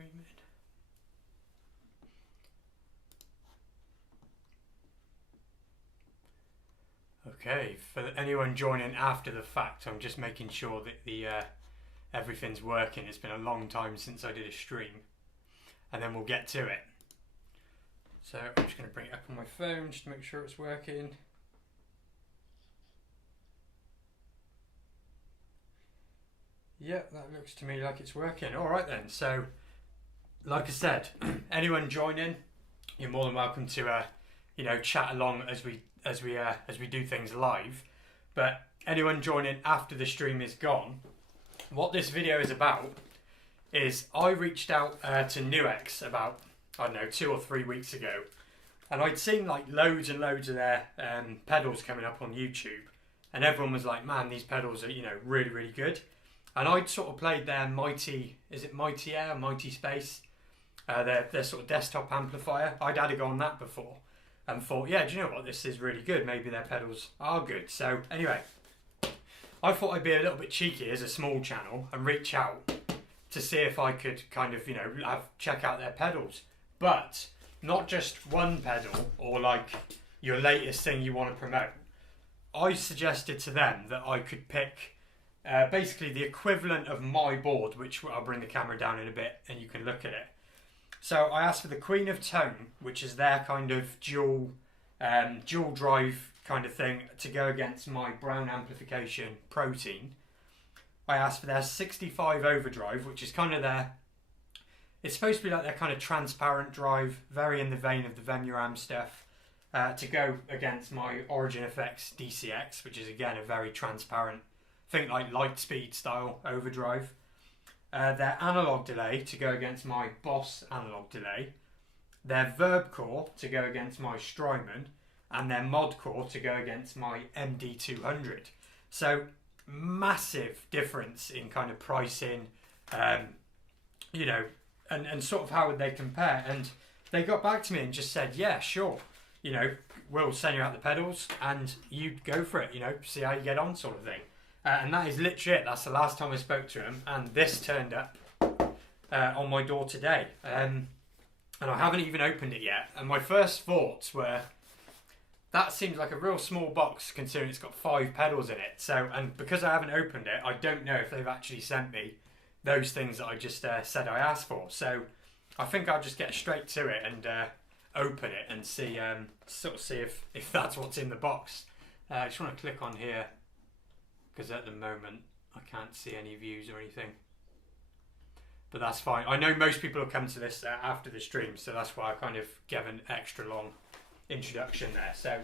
streaming. Okay, for anyone joining after the fact, I'm just making sure that the everything's working. It's been a long time since I did a stream, and then we'll get to it. So I'm just going to bring it up on my phone just to make sure it's working. Yeah, that looks to me like it's working. All right then. So, like I said, anyone joining, you're more than welcome to, chat along as we do things live. But anyone joining after the stream is gone, what this video is about is I reached out to NUX about 2 or 3 weeks ago, and I'd seen like loads and loads of their pedals coming up on YouTube, and everyone was like, "Man, these pedals are really really good." And I'd sort of played their Mighty Air, Mighty Space, their sort of desktop amplifier. I'd had a go on that before and thought, yeah, do you know what, this is really good. Maybe their pedals are good. So anyway, I thought I'd be a little bit cheeky as a small channel and reach out to see if I could kind of, check out their pedals. But not just one pedal or like your latest thing you want to promote. I suggested to them that I could pick basically the equivalent of my board, which I'll bring the camera down in a bit and you can look at it. So I asked for the Queen of Tone, which is their kind of dual drive kind of thing, to go against my Brown Amplification Protein. I asked for their 65 Overdrive, which is kind of it's supposed to be like their kind of transparent drive, very in the vein of the Venuram stuff, to go against my Origin Effects DCX, which is again a very transparent, think like Lightspeed style overdrive. Their analog delay to go against my Boss analog delay. Their Verb Core to go against my Strymon. And their Mod Core to go against my MD200. So massive difference in kind of pricing, and sort of how would they compare. And they got back to me and just said, yeah, sure, we'll send you out the pedals and you go for it, see how you get on, sort of thing. And that is literally it. That's the last time I spoke to him, and this turned up on my door today. And I haven't even opened it yet. And my first thoughts were, that seems like a real small box considering it's got 5 pedals in it. So, and because I haven't opened it, I don't know if they've actually sent me those things that I just said I asked for. So I think I'll just get straight to it and open it and see if that's what's in the box. I just want to click on here, because at the moment I can't see any views or anything, but that's fine. I know most people will come to this after the stream, so that's why I kind of gave an extra long introduction there. So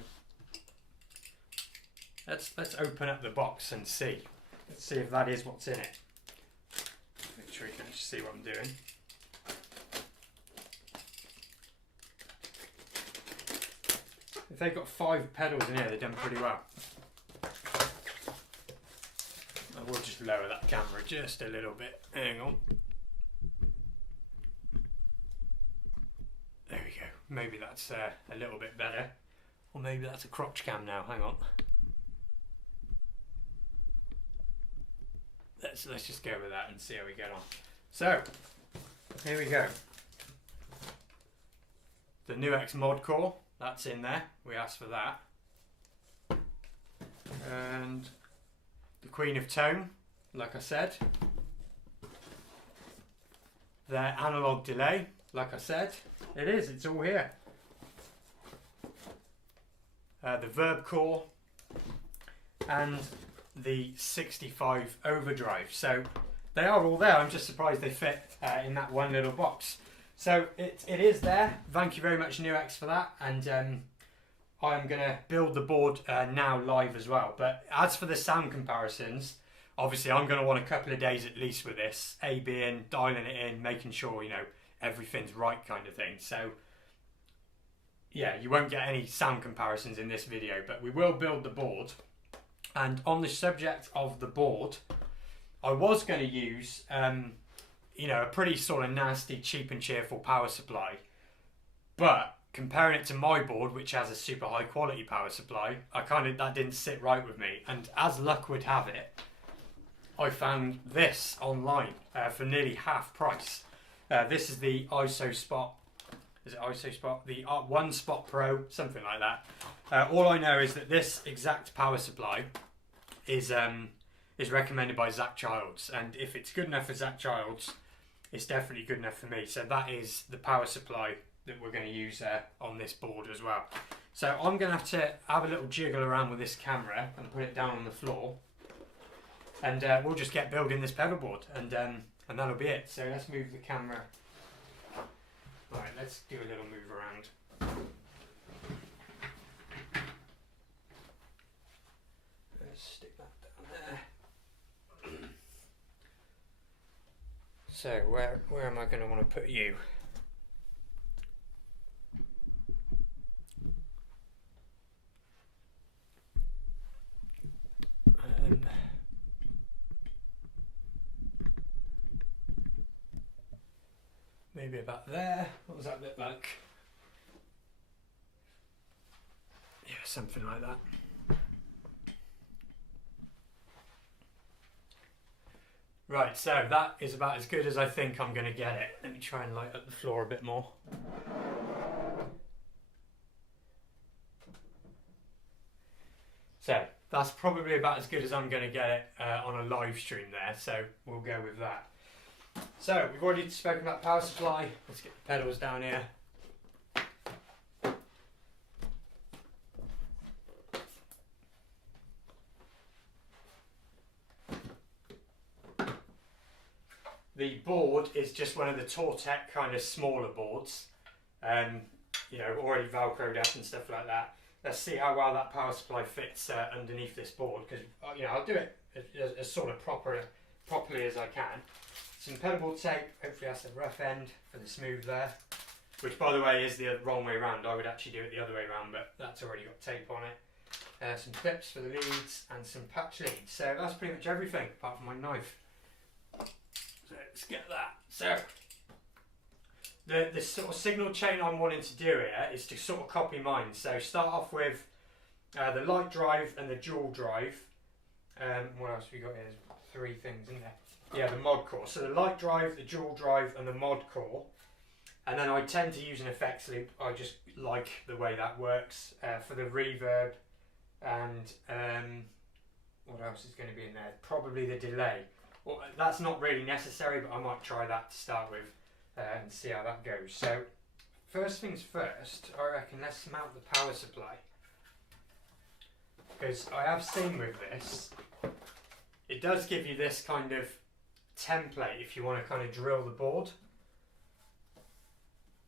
let's open up the box and see. Let's see if that is what's in it. Make sure you can actually see what I'm doing. If they've got 5 pedals in here, they've done pretty well. I will just lower that camera just a little bit. Hang on. There we go. Maybe that's a little bit better. Or maybe that's a crotch cam now. Hang on. Let's just go with that and see how we get on. So, here we go. The NUX Mod Core, that's in there. We asked for that. And the Queen of Tone, like I said. Their analog delay, like I said. It's all here. The Verb Core and the 65 Overdrive. So they are all there. I'm just surprised they fit in that one little box. So it is there. Thank you very much, NUX, for that. And I'm going to build the board now live as well. But as for the sound comparisons, obviously I'm going to want a couple of days at least with this. A-B-ing, dialing it in, making sure, everything's right kind of thing. So yeah, you won't get any sound comparisons in this video, but we will build the board. And on the subject of the board, I was going to use, a pretty sort of nasty, cheap and cheerful power supply. But comparing it to my board, which has a super high quality power supply, that didn't sit right with me. And as luck would have it, I found this online for nearly half price. This is the ISO Spot. Is it ISO Spot? The One Spot Pro, something like that. All I know is that this exact power supply is recommended by Zach Childs, and if it's good enough for Zach Childs, it's definitely good enough for me. So that is the power supply that we're going to use on this board as well. So I'm going to have a little jiggle around with this camera and put it down on the floor, and we'll just get building this pedal board, and that'll be it. So let's move the camera. Right, let's do a little move around. Let's stick that down there. So where am I going to want to put you? Maybe about there. What does that look like? Yeah, something like that. Right, so that is about as good as I think I'm going to get it. Let me try and light up the floor a bit more. So that's probably about as good as I'm going to get it on a live stream there, so we'll go with that. So we've already spoken about power supply. Let's get the pedals down here. The board is just one of the Tortec kind of smaller boards, you know, already velcroed up and stuff like that. Let's see how well that power supply fits underneath this board, because you know, I'll do it as sort of properly as I can. Some pedal board tape, hopefully that's the rough end for the smooth there, which by the way is the wrong way around. I would actually do it the other way around, but that's already got tape on it. Some clips for the leads and some patch leads. So that's pretty much everything apart from my knife. So let's get that. So the sort of signal chain I'm wanting to do here is to sort of copy mine. So start off with the light drive and the dual drive. What else have we got here? There's 3 things in there. Yeah, the mod core. So the light drive, the dual drive and the mod core. And then I tend to use an effects loop. I just like the way that works for the reverb. And what else is going to be in there? Probably the delay. Well, that's not really necessary, but I might try that to start with and see how that goes. So first things first, I reckon let's mount the power supply. Because I have seen with this, it does give you this kind of template if you want to kind of drill the board.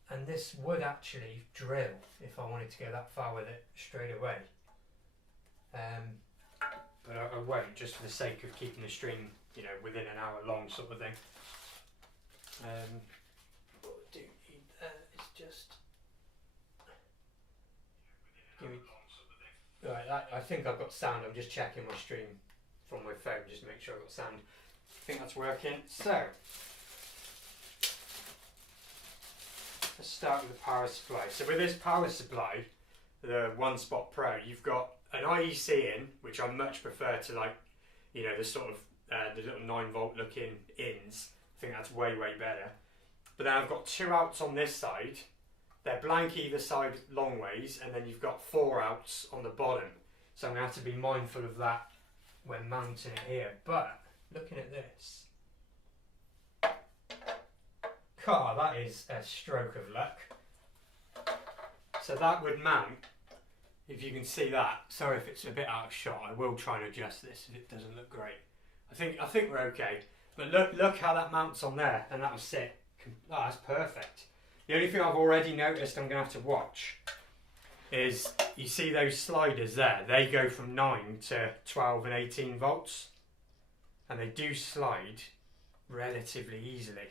And this would actually drill if I wanted to go that far with it straight away. But I won't, just for the sake of keeping the stream, you know, within an hour long sort of thing. What I do need there is just give me. Right, I think I've got sound. I'm just checking my stream from my phone just to make sure I've got sound. I think that's working. So let's start with the power supply. So with this power supply, the One Spot Pro, you've got an IEC in, which I much prefer to, like, you know, the sort of the little 9-volt looking ins. I think that's way better. But then I've got 2 outs on this side. They're blank either side long ways, and then you've got 4 outs on the bottom. So I'm going to have to be mindful of that when mounting it here. But looking at this, that is a stroke of luck. So that would mount, if you can see that. Sorry if it's a bit out of shot. I will try and adjust this if it doesn't look great. I think we're okay. But look how that mounts on there, and that'll sit. Oh, that's perfect. The only thing I've already noticed I'm going to have to watch is, you see those sliders there? They go from 9 to 12 and 18 volts. And they do slide relatively easily.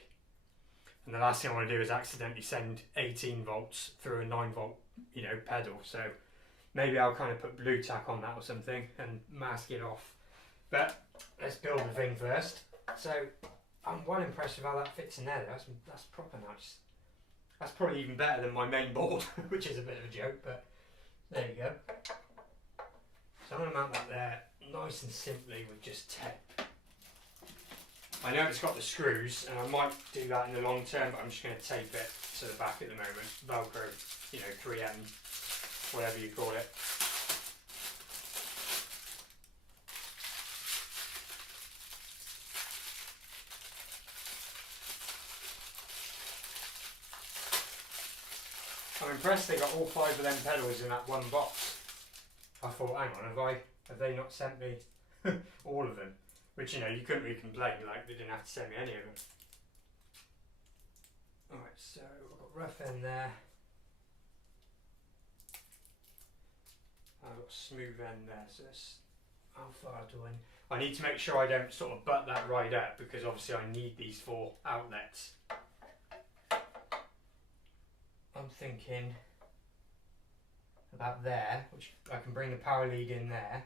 And the last thing I want to do is accidentally send 18 volts through a 9-volt, you know, pedal. So maybe I'll kind of put blue tack on that or something and mask it off. But let's build the thing first. So I'm well impressed with how that fits in there. That's proper nice. That's probably even better than my main board, which is a bit of a joke, but there you go. So I'm going to mount that there nice and simply with just tape. I know it's got the screws, and I might do that in the long term, but I'm just going to tape it to the back at the moment. Velcro, you know, 3M, whatever you call it. I'm impressed they got all 5 of them pedals in that one box. I thought, hang on, have they not sent me all of them? Which, you know, you couldn't really complain, like they didn't have to send me any of them. Alright, so I've got rough end there. I've got smooth end there, so that's how far do I need to make sure I don't sort of butt that right up, because obviously I need these 4 outlets. I'm thinking about there, which I can bring the power lead in there.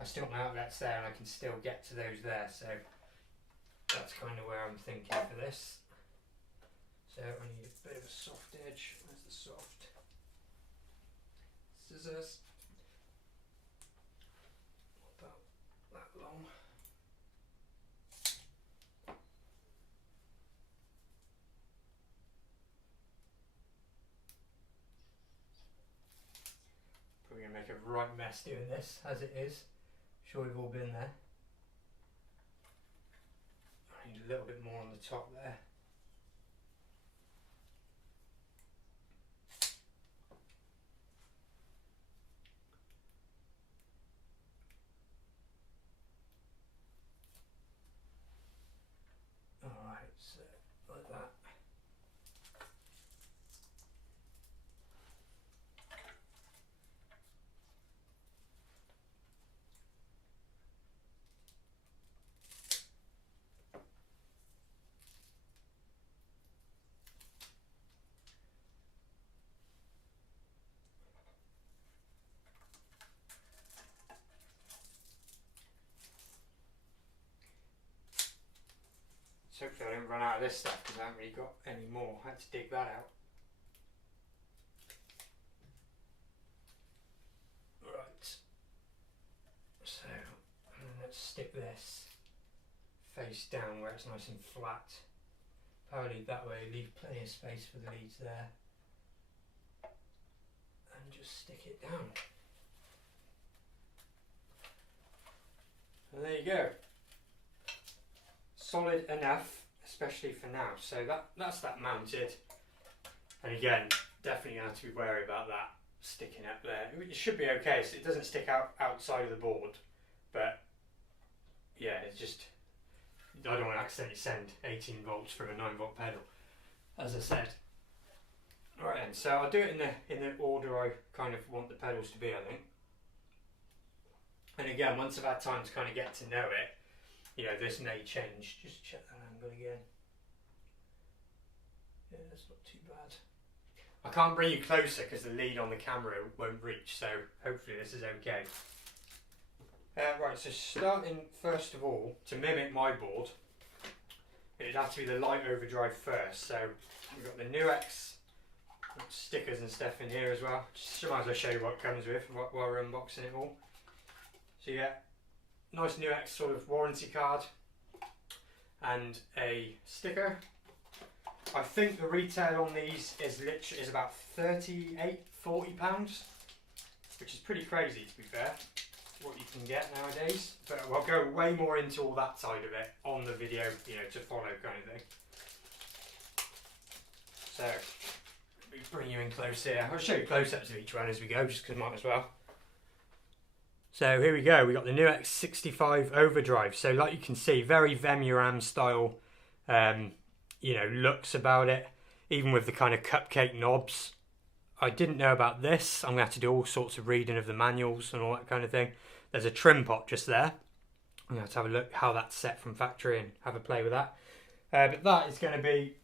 I still want my outlets there, and I can still get to those there, so that's kind of where I'm thinking for this. So I need a bit of a soft edge. Where's the soft? Scissors. About that long. Probably going to make a right mess doing this, as it is. Sure we've all been there. I need a little bit more on the top there. Alright, so like that. So hopefully I didn't run out of this stuff, because I haven't really got any more. I had to dig that out. Right. So let's stick this face down where it's nice and flat. Power lead that way, leave plenty of space for the leads there. And just stick it down. And there you go. Solid enough, especially for now. So that's that mounted. And again, definitely going to have to be wary about that sticking up there. It should be okay, so it doesn't stick out outside of the board. But yeah, it's just, I don't want to accidentally send 18 volts from a 9-volt pedal, as I said. Right then, so I'll do it in the order I kind of want the pedals to be, I think. And again, once I've had time to kind of get to know it, you know, this may change. Just check that angle again. Yeah, that's not too bad. I can't bring you closer because the lead on the camera won't reach, so hopefully this is okay. Right, so starting first of all, to mimic my board, it'd have to be the light overdrive first. So we've got the NUX stickers and stuff in here as well. Just might as well show you what it comes with while we're unboxing it all. So you get nice NUX sort of warranty card and a sticker. I think the retail on these is about £40, which is pretty crazy to be fair, what you can get nowadays. But we'll go way more into all that side of it on the video, you know, to follow kind of thing. So, let me bring you in close here. I'll show you close-ups of each one as we go, just because I might as well. So here we go, we got the NUX 65 overdrive. So like you can see, very Vemuram style, you know, looks about it, even with the kind of cupcake knobs. I didn't know about this. I'm going to have to do all sorts of reading of the manuals and all that kind of thing. There's a trim pot just there. I'm going to have a look how that's set from factory and have a play with that. But that is going to be,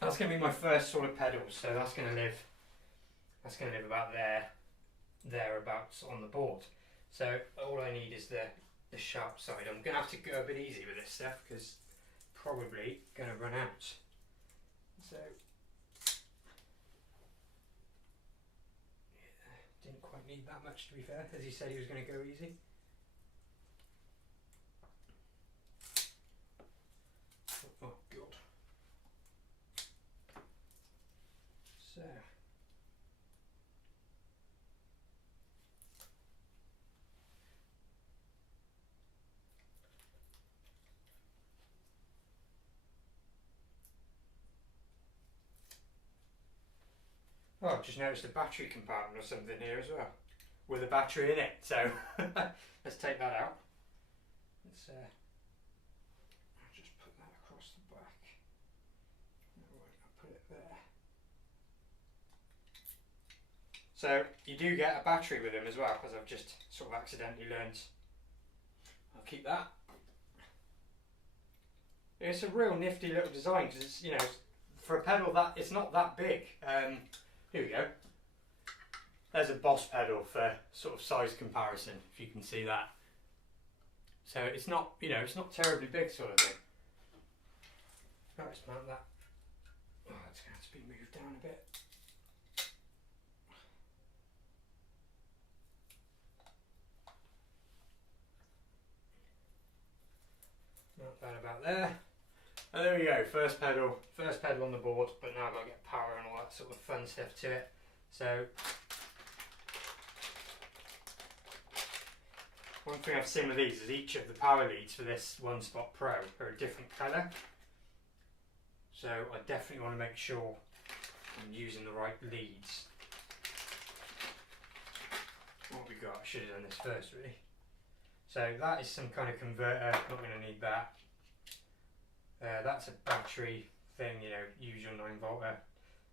that's going to be my first sort of pedal. So that's going to live about thereabouts on the board. So all I need is the sharp side. I'm going to have to go a bit easy with this stuff because probably going to run out. So yeah, didn't quite need that much to be fair, as he said he was going to go easy. Oh, I've just noticed a battery compartment or something here as well, with a battery in it. So let's take that out. Let's I'll just put that across the back. Right, I'll put it there. So you do get a battery with them as well, because I've just sort of accidentally learned. I'll keep that. It's a real nifty little design because it's, you know, for a pedal that it's not that big. Here we go. There's a Boss pedal for sort of size comparison, if you can see that. So it's not, you know, it's not terribly big sort of thing. Right, let's mount that. Oh, it's going to have to be moved down a bit. Mount that about there. And there we go, first pedal on the board, but now I've got to get power and all that sort of fun stuff to it. So, one thing I've seen with these is each of the power leads for this One Spot Pro are a different colour. So I definitely want to make sure I'm using the right leads. What we got, I should have done this first really. So that is some kind of converter, not going to need that. That's a battery thing, you know, use your 9-volter.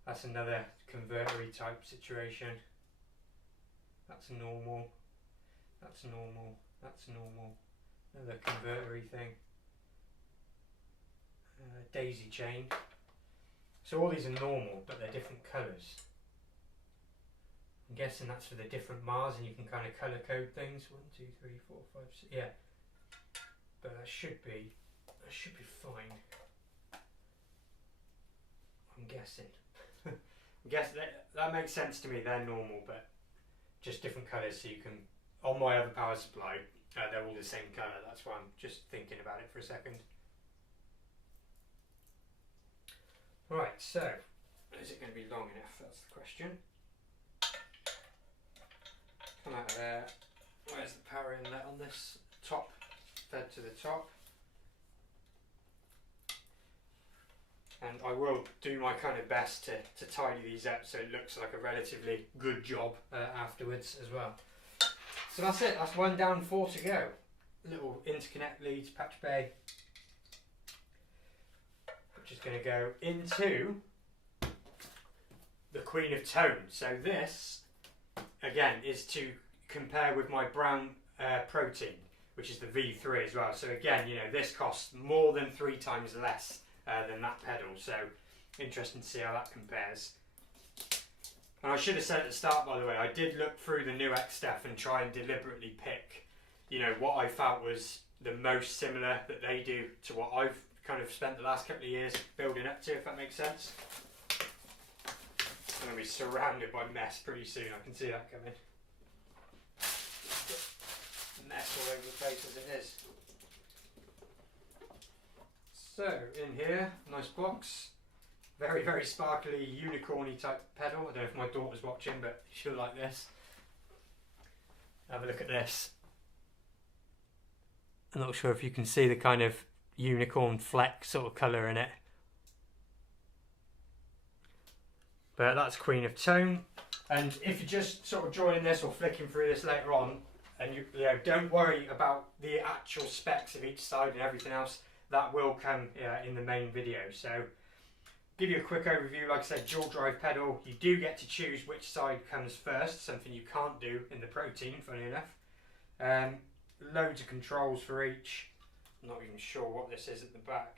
That's another converter-y type situation. That's normal. That's normal. That's normal. Another converter-y thing. Daisy chain. So all these are normal, but they're different colours. I'm guessing that's for the different Mars, and you can kind of colour code things. 1, 2, 3, 4, 5, 6. Yeah. But that should be fine. I'm guessing. I guess that makes sense to me. They're normal, but just different colours. So you can, on my other power supply, they're all the same colour. That's why I'm just thinking about it for a second. Right, so is it going to be long enough? That's the question. Come out of there. Where's the power inlet on this? Top, fed to the top. And I will do my kind of best to tidy these up so it looks like a relatively good job afterwards as well. So that's it, that's 1 down, 4 to go. Little interconnect leads, patch bay, which is going to go into the Queen of Tone. So this, again, is to compare with my brown protein, which is the V3 as well. So again, you know, this costs more than 3 times less than that pedal, so interesting to see how that compares. And I should have said at the start, by the way, I did look through the NUX stuff and try and deliberately pick, you know, what I felt was the most similar that they do to what I've kind of spent the last couple of years building up to, if that makes sense. I'm going to be surrounded by mess pretty soon, I can see that coming. Mess all over the place as it is. So, in here, nice box, very, very sparkly, unicorny type pedal. I don't know if my daughter's watching, but she'll like this. Have a look at this. I'm not sure if you can see the kind of unicorn fleck sort of colour in it. But that's Queen of Tone. And if you're just sort of joining this or flicking through this later on, and you know, don't worry about the actual specs of each side and everything else. That will come in the main video. So, give you a quick overview. Like I said, dual drive pedal. You do get to choose which side comes first, something you can't do in the protein, funny enough. Loads of controls for each. I'm not even sure what this is at the back.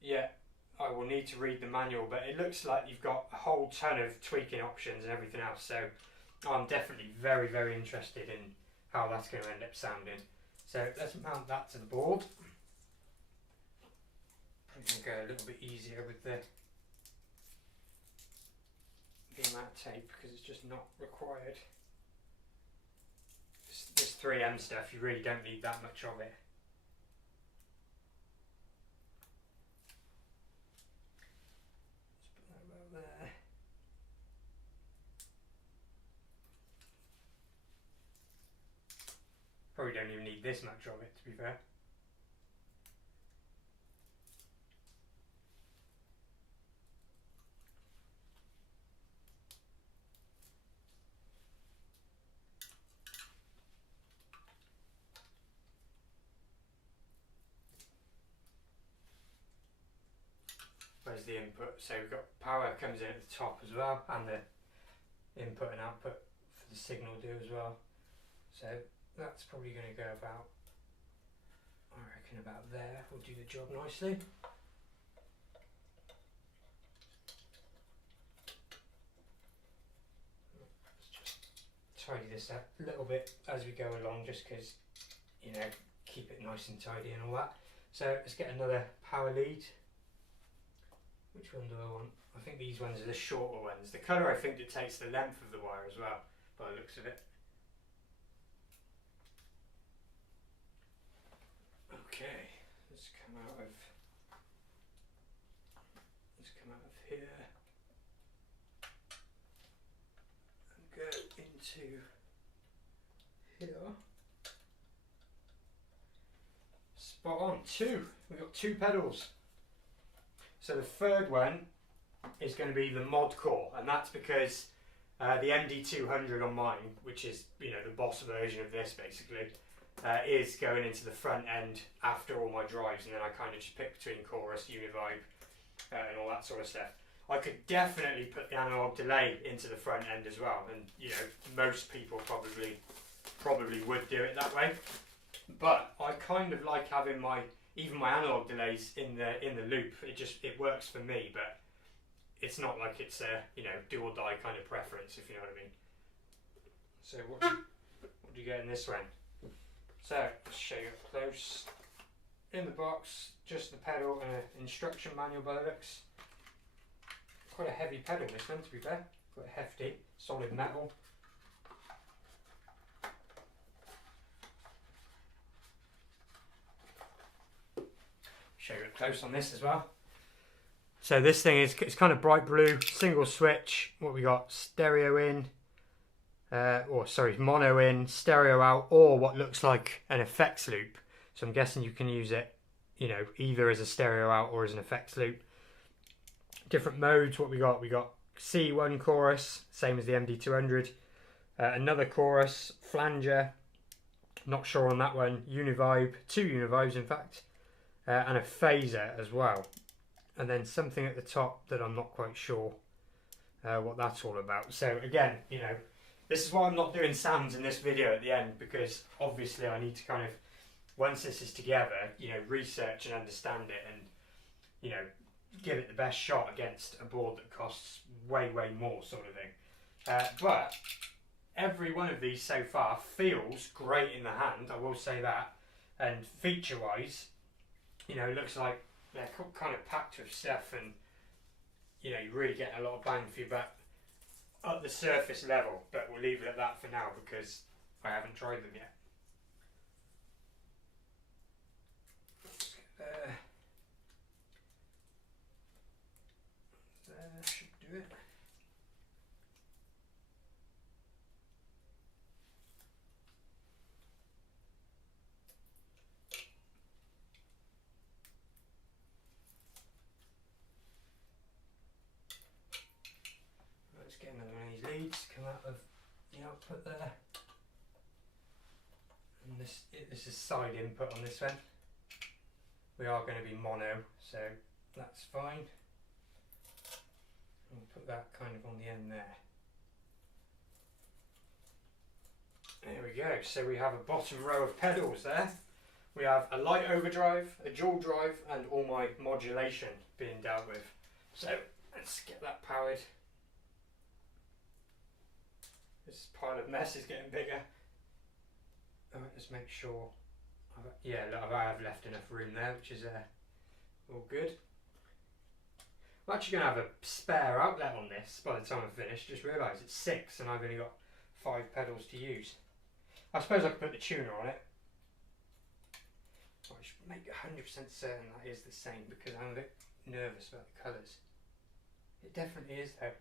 Yeah, I will need to read the manual, but it looks like you've got a whole ton of tweaking options and everything else. So, I'm definitely very, very interested in how that's going to end up sounding. So let's mount that to the board. I'm going to go a little bit easier with the amount of tape because it's just not required. This 3M stuff, you really don't need that much of it. Let's put that about there. Probably don't even need this much of it, to be fair. where's the input? So we've got power comes in at the top as well, and the input and output for the signal do as well. So that's probably going to go about, I reckon about there, will do the job nicely. Let's just tidy this up a little bit as we go along, just because, you know, keep it nice and tidy and all that. So let's get another power lead. Which one do I want? I think these ones are the shorter ones. The colour I think dictates the length of the wire as well, by the looks of it. Okay, let's come out of here and go into here. Spot on. We've got 2 pedals. So the third one is going to be the mod core, and that's because the MD200 on mine, which is, you know, the boss version of this basically, is going into the front end after all my drives, and then I kind of just pick between chorus, univibe, and all that sort of stuff. I could definitely put the analog delay into the front end as well, and you know, most people probably would do it that way. But I kind of like having even my analog delays in the loop. It works for me, but it's not like it's a, you know, do or die kind of preference, if you know what I mean. So what do you get in this one? So let's show you up close. In the box, just the pedal and an instruction manual by the looks. Quite a heavy pedal this one, to be fair. Quite hefty, solid metal. Show you up close on this as well. So this thing it's kind of bright blue, single switch. What we got? Stereo in, mono in, stereo out, or what looks like an effects loop. So I'm guessing you can use it, you know, either as a stereo out or as an effects loop. Different modes. What we got? We got C1 chorus, same as the MD200. Another chorus, flanger. Not sure on that one. Univibe, 2 univibes in fact. And a phaser as well, and then something at the top that I'm not quite sure what that's all about. So again, you know, this is why I'm not doing sounds in this video at the end, because obviously I need to kind of, once this is together, you know, research and understand it, and you know, give it the best shot against a board that costs way more, sort of thing. But every one of these so far feels great in the hand, I will say that, and feature wise, you know, it looks like they're kind of packed with stuff, and you know, you really get a lot of bang for your buck at the surface level. But we'll leave it at that for now because I haven't tried them yet. There should do it. Get another one of these leads come out of the output there, and this is side input on this one. We are going to be mono, so that's fine. We'll put that kind of on the end there. There we go. So we have a bottom row of pedals there. We have a light overdrive, a dual drive, and all my modulation being dealt with. So let's get that powered. This pile of mess is getting bigger. Alright, let's make sure. Yeah, look, I have left enough room there, which is all good. I'm actually going to have a spare outlet on this by the time I'm finished. Just realised it's 6 and I've only got 5 pedals to use. I suppose I could put the tuner on it. I should make 100% certain that is the same, because I'm a bit nervous about the colours. It definitely is though.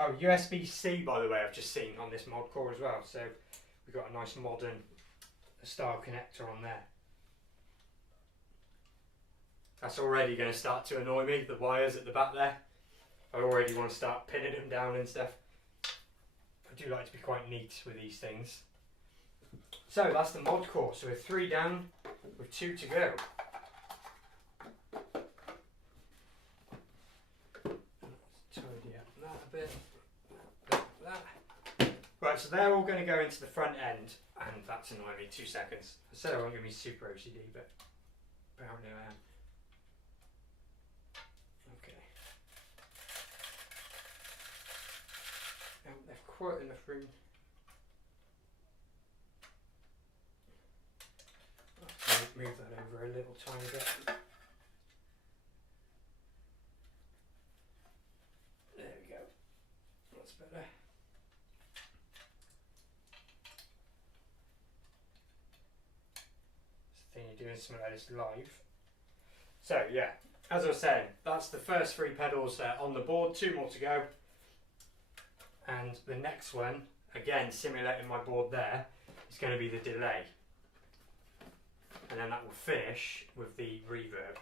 Oh, USB-C, by the way, I've just seen on this mod core as well. So we've got a nice modern style connector on there. That's already going to start to annoy me, the wires at the back there. I already want to start pinning them down and stuff. I do like to be quite neat with these things. So that's the mod core. So we're 3 down with 2 to go. Right, so they're all going to go into the front end, and that's annoying me. 2 seconds. I said I wasn't going to be super OCD, but apparently I am. Okay. They've quite enough room. I'll move that over a little tiny bit. There we go. That's better. You're doing something like this live. So yeah, as I was saying, that's the first 3 pedals on the board, 2 more to go. And the next one, again simulating my board there, is going to be the delay. And then that will finish with the reverb.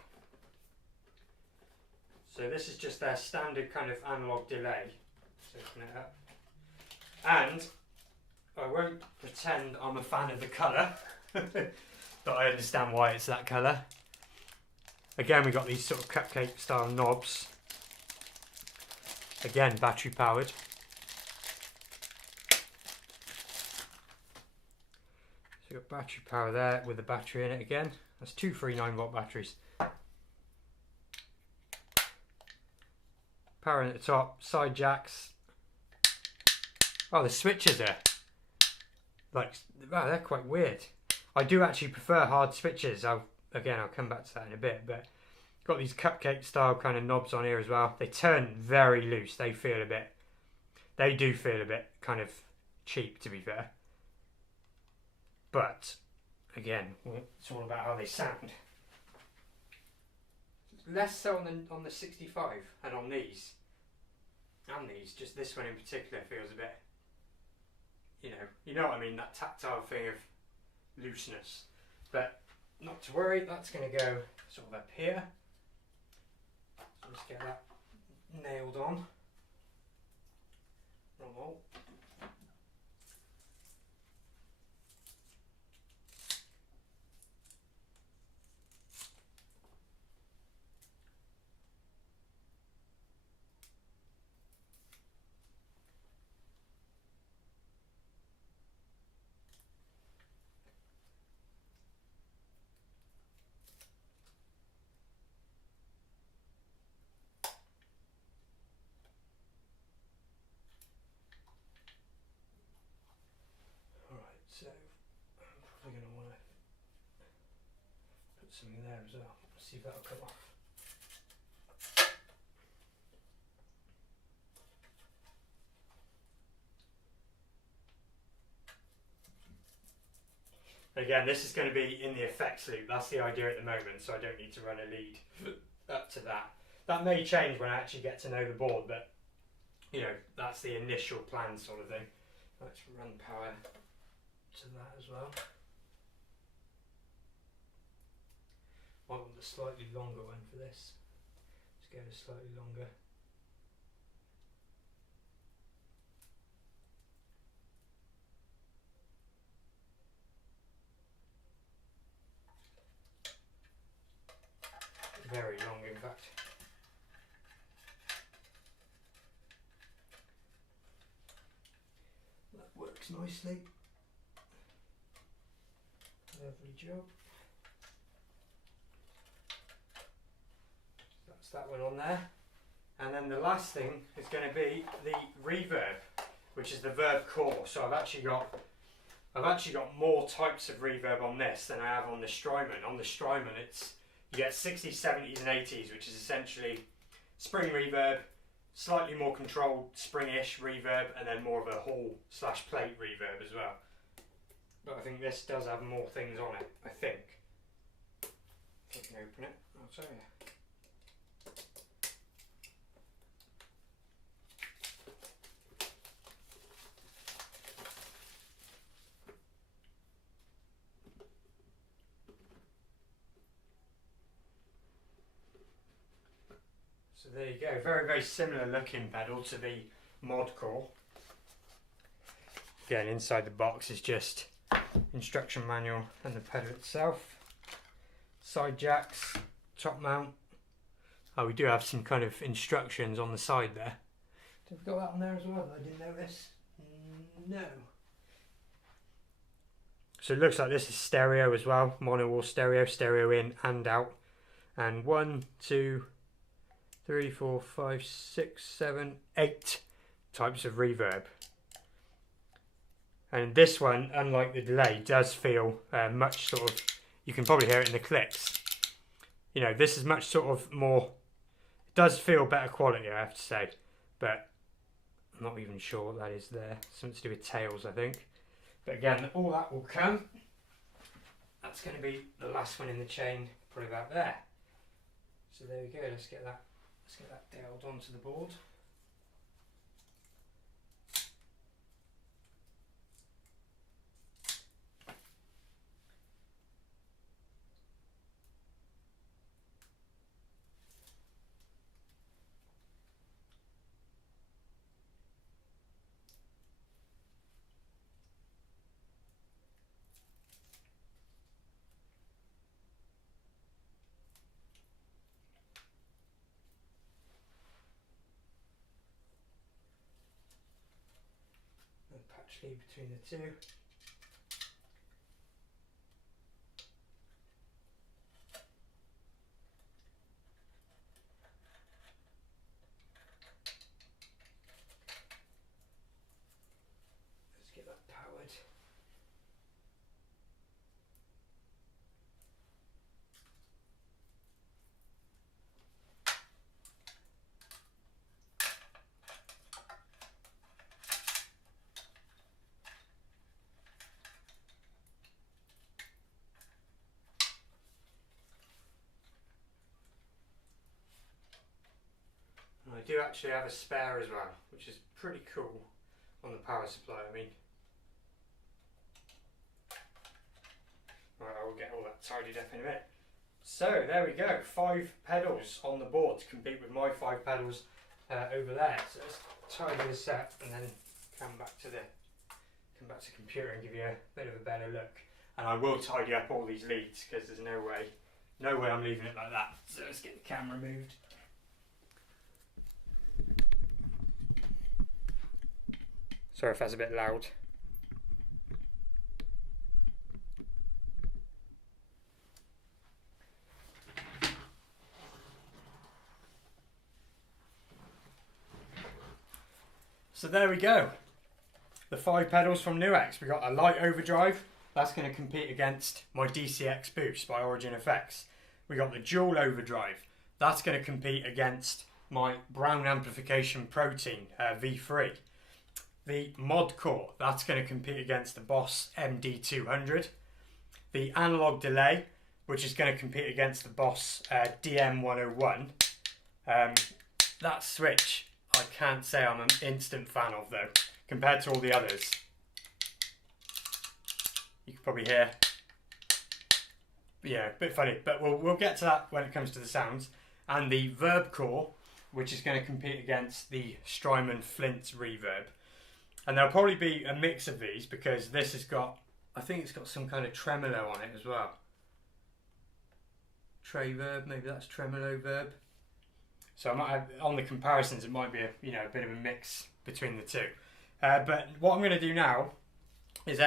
So this is just their standard kind of analog delay. Let's open it up. And I won't pretend I'm a fan of the colour. But I understand why it's that colour. Again, we've got these sort of cupcake style knobs. Again, battery powered. So you've got battery power there with a battery in it again. That's 2 free 9-volt batteries. Power in at the top, side jacks. Oh, the switches are like, wow, they're quite weird. I do actually prefer hard switches. I'll come back to that in a bit, but got these cupcake style kind of knobs on here as well. They turn very loose. They do feel a bit kind of cheap, to be fair. But again, it's all about how they sound. Less so on the 65 and on these. And these, just this one in particular feels a bit, you know what I mean, that tactile thing of looseness. But not to worry, that's going to go sort of up here. So let's get that nailed on. Wrong hole. So I'm probably going to want to put something there as well. See if that'll come off. Again, this is going to be in the effects loop. That's the idea at the moment, so I don't need to run a lead up to that. That may change when I actually get to know the board, but that's the initial plan sort of thing. Let's run power to that as well. I want the slightly longer one for this. Let's go slightly longer. Very long, in fact. That works nicely. Lovely job. That's that one on there. And then the last thing is going to be the reverb, which is the verb core. So I've actually got more types of reverb on this than I have on the Strymon. On the Strymon, you get 60s, 70s and 80s, which is essentially spring reverb, slightly more controlled spring-ish reverb, and then more of a hall/plate reverb as well. But I think this does have more things on it, I think. If I can open it, I'll tell you. So there you go, very, very similar looking pedal to the Mod Core. Again, inside the box is just instruction manual and the pedal itself. Side jacks, top mount. Oh, we do have some kind of instructions on the side there. Have we got that on there as well? I didn't notice. No. So it looks like this is stereo as well, mono or stereo, stereo in and out. And 1, 2, 3, 4, 5, 6, 7, 8 types of reverb. And this one, unlike the delay, does feel much sort of, you can probably hear it in the clicks. You know, this is much sort of more, it does feel better quality, I have to say. But I'm not even sure what that is there. Something to do with tails, I think. But again, all that will come. That's going to be the last one in the chain, probably about there. So there we go. Let's get that dialed onto the board. Patch lead between the two. Let's get that powered. I do actually have a spare as well, which is pretty cool on the power supply, I mean. Right, I will get all that tidied up in a minute. So there we go, 5 pedals on the board to compete with my 5 pedals over there. So let's tidy this up and then come back to computer and give you a bit of a better look. And I will tidy up all these leads because there's no way I'm leaving it like that. So let's get the camera moved. Sorry if that's a bit loud. So there we go. The 5 pedals from NUX. We got a light overdrive. That's going to compete against my DCX boost by Origin Effects. We got the dual overdrive. That's going to compete against my Brown amplification protein V3. The mod core, that's going to compete against the Boss MD200. The analog delay, which is going to compete against the Boss DM101. That switch, I can't say I'm an instant fan of though, compared to all the others. You can probably hear, yeah, a bit funny, but we'll get to that when it comes to the sounds. And the Verb core, which is going to compete against the Strymon Flint reverb. And there'll probably be a mix of these because this has got, I think it's got some kind of tremolo on it as well. Tre verb, maybe that's tremolo verb. So I might have, on the comparisons, it might be a bit of a mix between the two. But what I'm going to do now is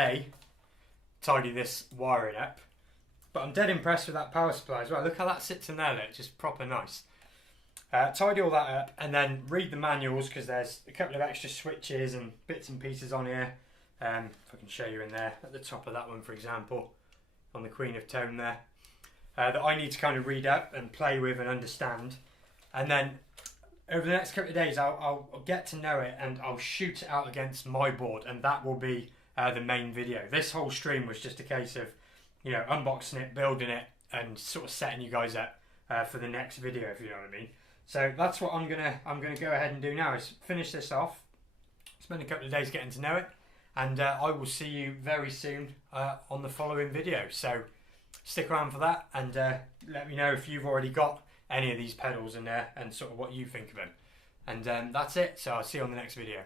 tidy this wiring up. But I'm dead impressed with that power supply as well. Look how that sits in there, look, just proper nice. Tidy all that up and then read the manuals because there's a couple of extra switches and bits and pieces on here. If I can show you in there, at the top of that one for example, on the Queen of Tone there, that I need to kind of read up and play with and understand. And then over the next couple of days I'll get to know it and I'll shoot it out against my board, and that will be the main video. This whole stream was just a case of unboxing it, building it and sort of setting you guys up for the next video, if you know what I mean. So that's what I'm gonna go ahead and do now, is finish this off, spend a couple of days getting to know it, and I will see you very soon on the following video. So stick around for that and let me know if you've already got any of these pedals in there and sort of what you think of them. And that's it, so I'll see you on the next video.